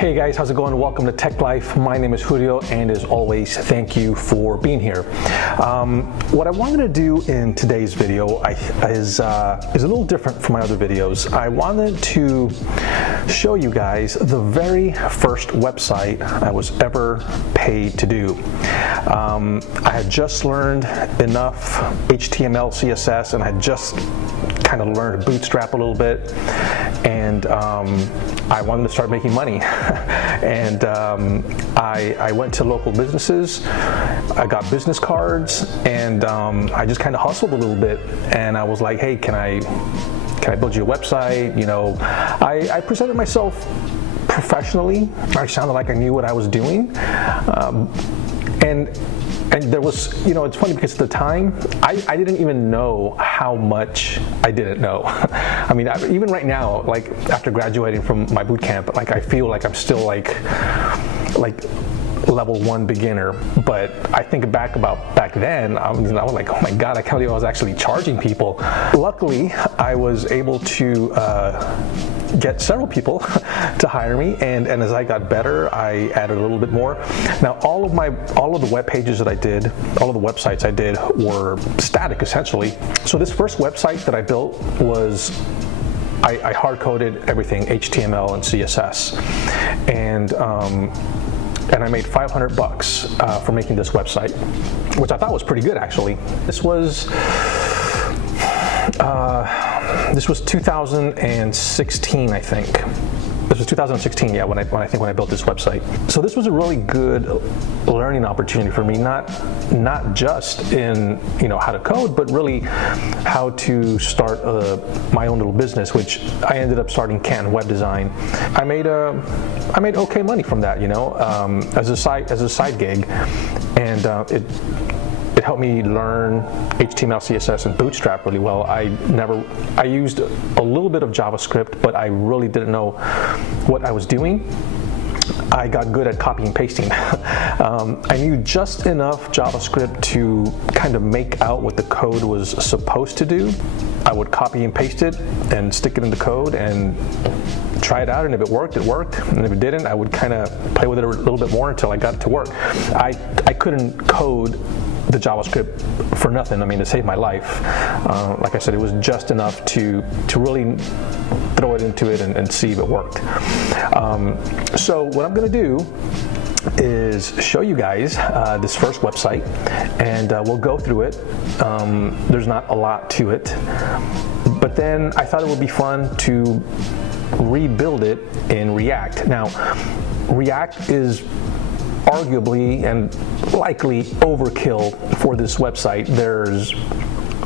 Hey guys, how's it going? Welcome to Tech Life. My name is Julio, and as always, thank you for being here. What I wanted to do in today's video is a little different from my other videos. I wanted to show you guys the very first website I was ever paid to do. I had just learned enough HTML, CSS, and I had just kind of learned to bootstrap a little bit, and I wanted to start making money. And I went to local businesses, I got business cards, and I just kind of hustled a little bit, and I was like, hey, can I build you a website? You know, I presented myself professionally. I sounded like I knew what I was doing, and there was, you know, it's funny because at the time, I didn't even know how much I didn't know. I mean, even right now, like after graduating from my boot camp, like I feel like I'm still like level 1 beginner. But I think back then, I was like, oh my God, I can't believe I was actually charging people. Luckily, I was able to get several people to hire me, and as I got better, I added a little bit more. Now, all of the web pages that I did, all of the websites I did were static essentially. So this first website that I built was, I hard-coded everything, HTML and CSS, and I made $500 for making this website, which I thought was pretty good actually. This was 2016, I think. This was 2016, yeah, when I built this website. So this was a really good learning opportunity for me, not just in, you know, how to code, but really how to start my own little business, which I ended up starting Canton Web Design. I made okay money from that, you know, as a side gig, and it helped me learn HTML, CSS, and Bootstrap really well. I used a little bit of JavaScript, but I really didn't know what I was doing. I got good at copying and pasting. I knew just enough JavaScript to kind of make out what the code was supposed to do. I would copy and paste it and stick it in the code and try it out, and if it worked, it worked, and if it didn't, I would kind of play with it a little bit more until I got it to work. I couldn't code the JavaScript for nothing. I mean, to save my life. Like I said, it was just enough to really throw it into it and see if it worked. So what I'm going to do is show you guys this first website, and we'll go through it. There's not a lot to it, but then I thought it would be fun to rebuild it in React. Now, React is arguably and likely overkill for this website.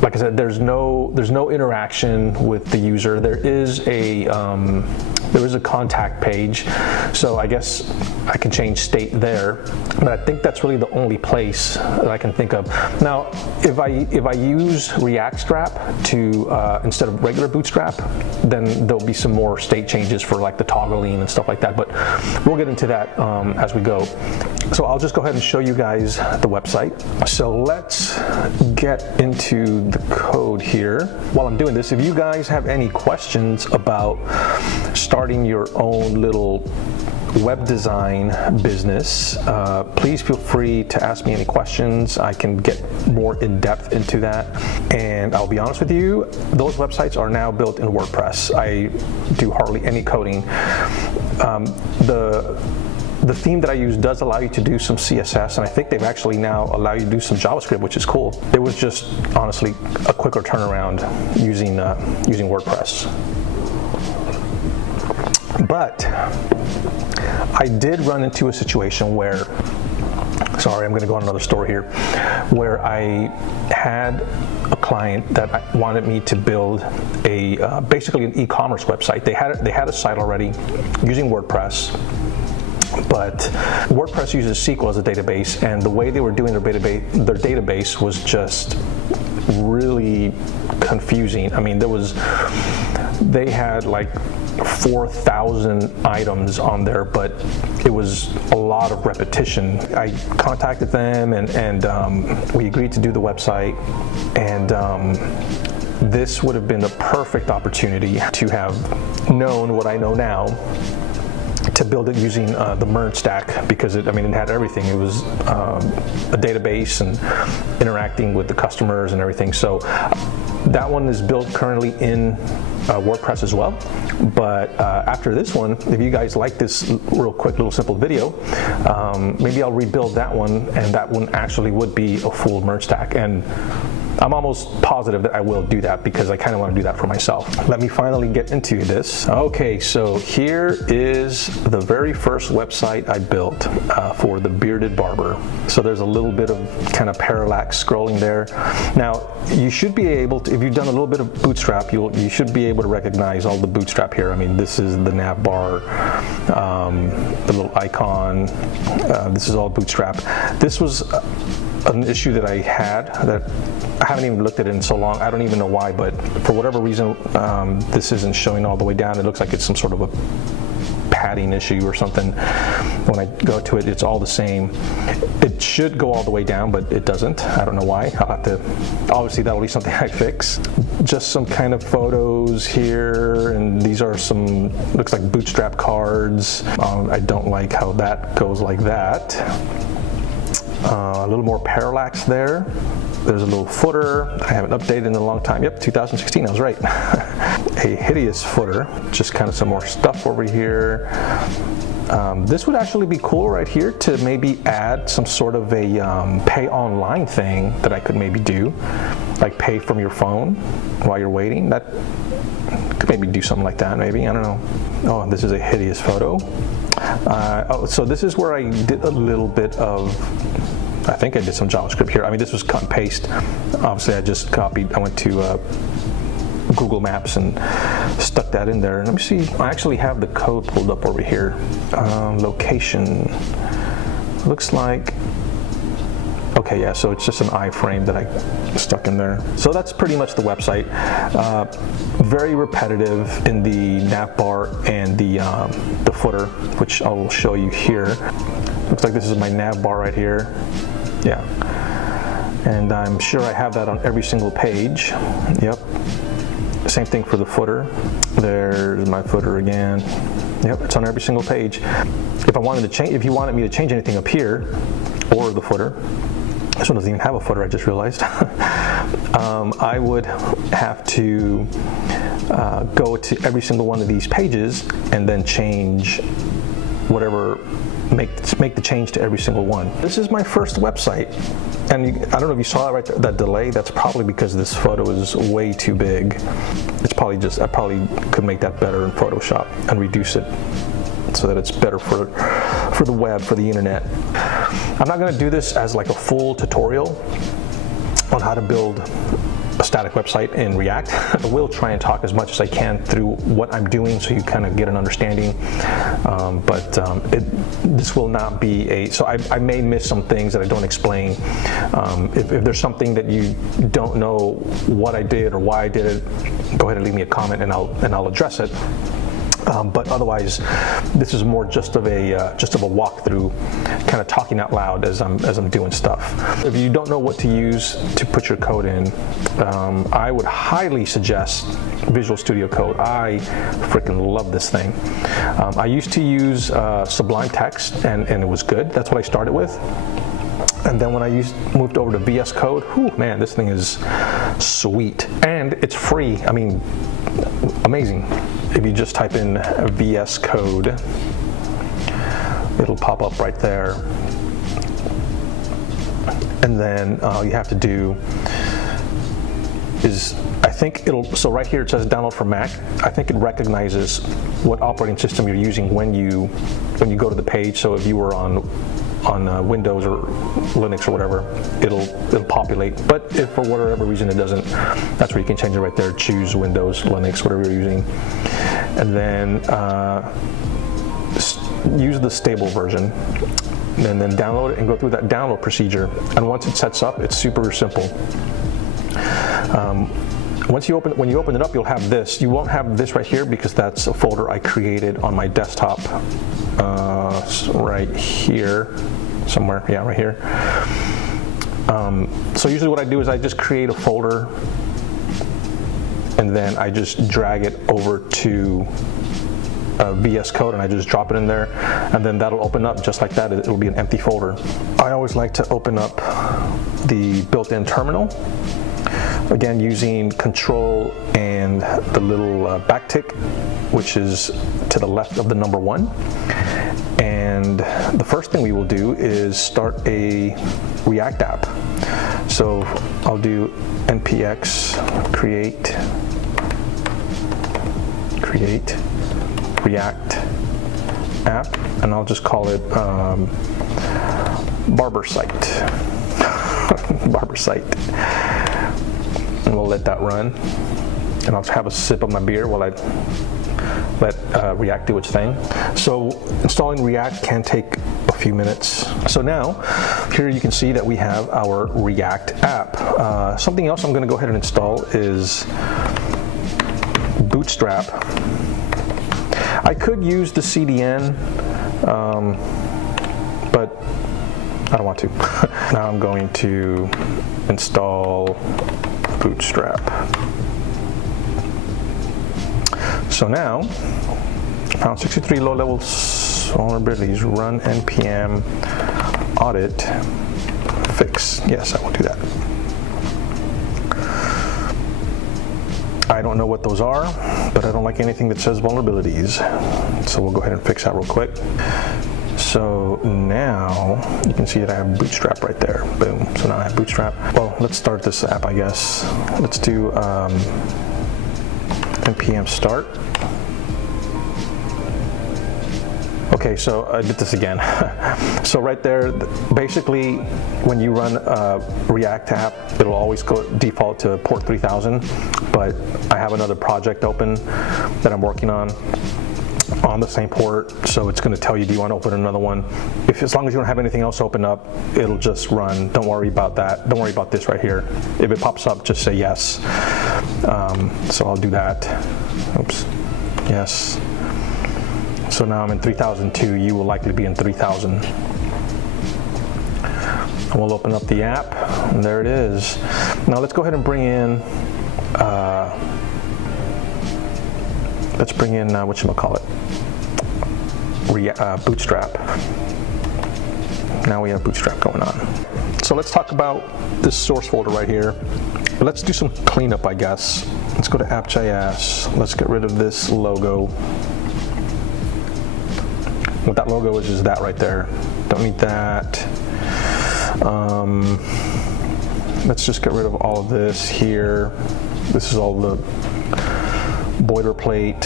Like I said, there's no interaction with the user. There is a contact page, so I guess I can change state there, but I think that's really the only place that I can think of. Now, if I use React Strap to instead of regular Bootstrap, then there'll be some more state changes for like the toggling and stuff like that, but we'll get into that as we go. So I'll just go ahead and show you guys the website. So let's get into the code here. While I'm doing this, if you guys have any questions about starting your own little web design business, please feel free to ask me any questions. I can get more in depth into that, and I'll be honest with you, those websites are now built in WordPress. I do hardly any coding. The theme that I use does allow you to do some CSS, and I think they've actually now allowed you to do some JavaScript, which is cool. It was just honestly a quicker turnaround using WordPress. But I did run into a situation where, sorry, I'm going to go on another story here, where I had a client that wanted me to build basically an e-commerce website. They had a site already using WordPress, but WordPress uses SQL as a database, and the way they were doing their database was just really confusing. I mean, they had like 4,000 items on there, but it was a lot of repetition. I contacted them, and we agreed to do the website, and this would have been the perfect opportunity to have known what I know now to build it using the merge stack, because it had everything. It was a database and interacting with the customers and everything. So that one is built currently in WordPress as well. But after this one, if you guys like this real quick little simple video, maybe I'll rebuild that one, and that one actually would be a full merge stack. And I'm almost positive that I will do that, because I kind of want to do that for myself. Let me finally get into this. Okay, so here is the very first website I built for the Bearded Barber. So there's a little bit of kind of parallax scrolling there. Now, you should be able to, if you've done a little bit of Bootstrap, you should be able to recognize all the Bootstrap here. This is the nav bar, the little icon. This is all Bootstrap. This was an issue that I had that I haven't even looked at it in so long. I don't even know why, but for whatever reason, this isn't showing all the way down. It looks like it's some sort of a padding issue or something. When I go to it, it's all the same. It should go all the way down, but it doesn't. I don't know why. I'll have to, obviously that'll be something I fix. Just some kind of photos here, and these are some, looks like Bootstrap cards. I don't like how that goes like that. A little more parallax there. There's a little footer. I haven't updated in a long time. Yep, 2016, I was right. A hideous footer. Just kind of some more stuff over here. This would actually be cool right here to maybe add some sort of a pay online thing that I could maybe do. Like pay from your phone while you're waiting. That could maybe do something like that, maybe. I don't know. Oh, this is a hideous photo. So this is where I did a little bit of, I think I did some JavaScript here. This was cut and paste. Obviously, I just copied. I went to Google Maps and stuck that in there. Let me see. I actually have the code pulled up over here. Location. Looks like. Okay, yeah. So it's just an iframe that I stuck in there. So that's pretty much the website. Very repetitive in the nav bar and the footer, which I will show you here. Looks like this is my nav bar right here. Yeah, and I'm sure I have that on every single page. Yep. Same thing for the footer. There's my footer again. Yep, it's on every single page. If I wanted to change, if you wanted me to change anything up here, or the footer, this one doesn't even have a footer. I just realized. I would have to go to every single one of these pages and then change whatever. Make the change to every single one. This is my first website, and I don't know if you saw it right there, that delay. That's probably because this photo is way too big. It's probably just, I probably could make that better in Photoshop and reduce it so that it's better for the web, for the internet. I'm not going to do this as like a full tutorial on how to build a static website in React. I will try and talk as much as I can through what I'm doing so you kind of get an understanding. This will not be a, so I may miss some things that I don't explain. If there's something that you don't know what I did or why I did it, go ahead and leave me a comment and I'll address it. But otherwise, this is more just of a walkthrough, kind of talking out loud as I'm doing stuff. If you don't know what to use to put your code in, I would highly suggest Visual Studio Code. I freaking love this thing. I used to use Sublime Text, and it was good. That's what I started with. And then when I moved over to VS Code, whew, man, this thing is sweet. And it's free. Amazing. If you just type in VS Code, it'll pop up right there. And then all you have to do is, I think so right here it says download for Mac. I think it recognizes what operating system you're using when you go to the page. So if you were on Windows or Linux or whatever, it'll populate. But if for whatever reason it doesn't, that's where you can change it right there. Choose Windows, Linux, whatever you're using, and then use the stable version, and then download it and go through that download procedure. And once it sets up, it's super simple. When you open it up, you'll have this. You won't have this right here because that's a folder I created on my desktop. Right here, somewhere. Yeah, right here. So usually what I do is I just create a folder, and then I just drag it over to VS Code and I just drop it in there, and then that'll open up just like that. It'll be an empty folder. I always like to open up the built-in terminal, again using Control and the little backtick, which is to the left of the number 1. And the first thing we will do is start a React app. So I'll do npx create React app, and I'll just call it barber site. Barber site. And we'll let that run. And I'll have a sip of my beer while I let React do its thing. So installing React can take a few minutes. So now, here you can see that we have our React app. Something else I'm going to go ahead and install is Bootstrap. I could use the CDN, but I don't want to. Now I'm going to install Bootstrap. So now, found 63 low-level vulnerabilities, run npm audit fix. Yes, I will do that. I don't know what those are, but I don't like anything that says vulnerabilities. So we'll go ahead and fix that real quick. So now you can see that I have Bootstrap right there. Boom. So now I have Bootstrap. Well, let's start this app, I guess. Let's do npm start. Okay, so I did this again. So right there, basically, when you run a React app, it'll always go default to port 3000, but I have another project open that I'm working on the same port, so it's going to tell you, do you want to open another one? As long as you don't have anything else open up, it'll just run. Don't worry about that. Don't worry about this right here. If it pops up, just say yes. So I'll do that. Oops. Yes. So now I'm in 3002. You will likely be in 3000. And we'll open up the app, and there it is. Now let's go ahead and bring in whatchamacallit, Bootstrap. Now we have Bootstrap going on. So let's talk about this source folder right here. Let's do some cleanup, I guess. Let's go to app.js. Let's get rid of this logo. What that logo is that right there. Don't need that. Let's just get rid of all of this here. This is all the boilerplate.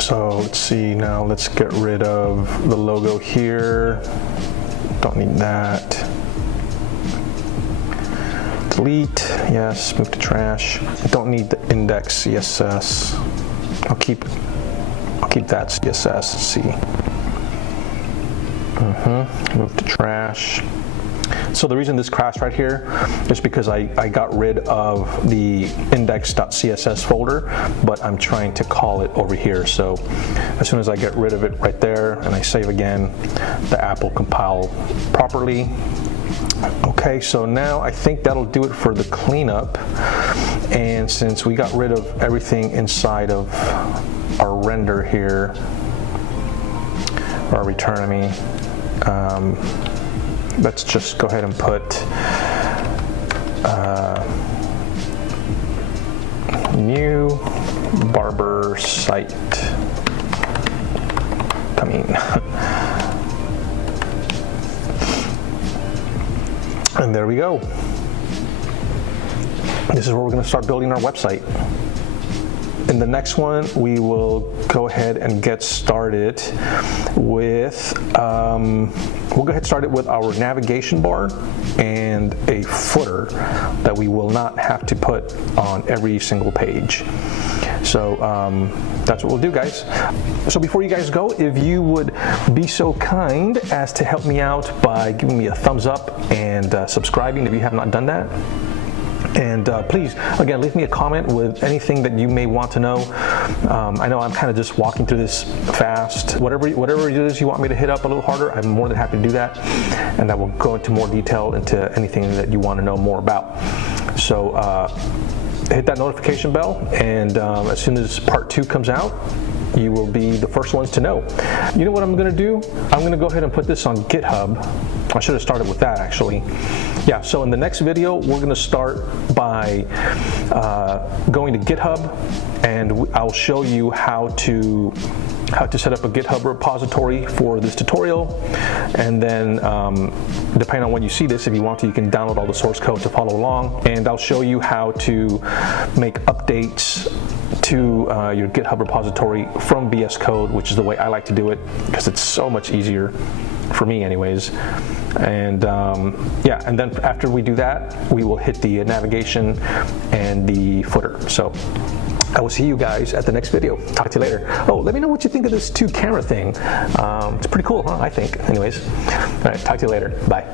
So let's see, now let's get rid of the logo here. Don't need that. Delete, yes, move to trash. Don't need the index CSS. I'll keep that CSS. Let's see. Move to trash. So the reason this crashed right here is because I got rid of the index.css folder, but I'm trying to call it over here. So as soon as I get rid of it right there and I save again, the app will compile properly. Okay, so now I think that'll do it for the cleanup. And since we got rid of everything inside of our render here, or our return, I mean, let's just go ahead and put new barber site coming. And there we go. This is where we're going to start building our website. In the next one, we will go ahead and get started with, we'll go ahead and start it with our navigation bar and a footer that we will not have to put on every single page. So that's what we'll do, guys. So before you guys go, if you would be so kind as to help me out by giving me a thumbs up and subscribing if you have not done that. And please, again, leave me a comment with anything that you may want to know. I know I'm kind of just walking through this fast. Whatever it is you want me to hit up a little harder, I'm more than happy to do that. And I will go into more detail into anything that you want to know more about. So hit that notification bell, and as soon as part 2 comes out, you will be the first ones to know. You know what I'm going to do? I'm going to go ahead and put this on GitHub. I should have started with that actually. Yeah, so in the next video, we're going to start by going to GitHub, and I'll show you how to set up a GitHub repository for this tutorial. And then depending on when you see this, if you want to, you can download all the source code to follow along. And I'll show you how to make updates to your GitHub repository from VS Code, which is the way I like to do it, because it's so much easier for me anyways. And yeah, and then after we do that, we will hit the navigation and the footer. So I will see you guys at the next video. Talk to you later. Oh, let me know what you think of this 2-camera thing. It's pretty cool, huh? I think. Anyways, all right, talk to you later. Bye.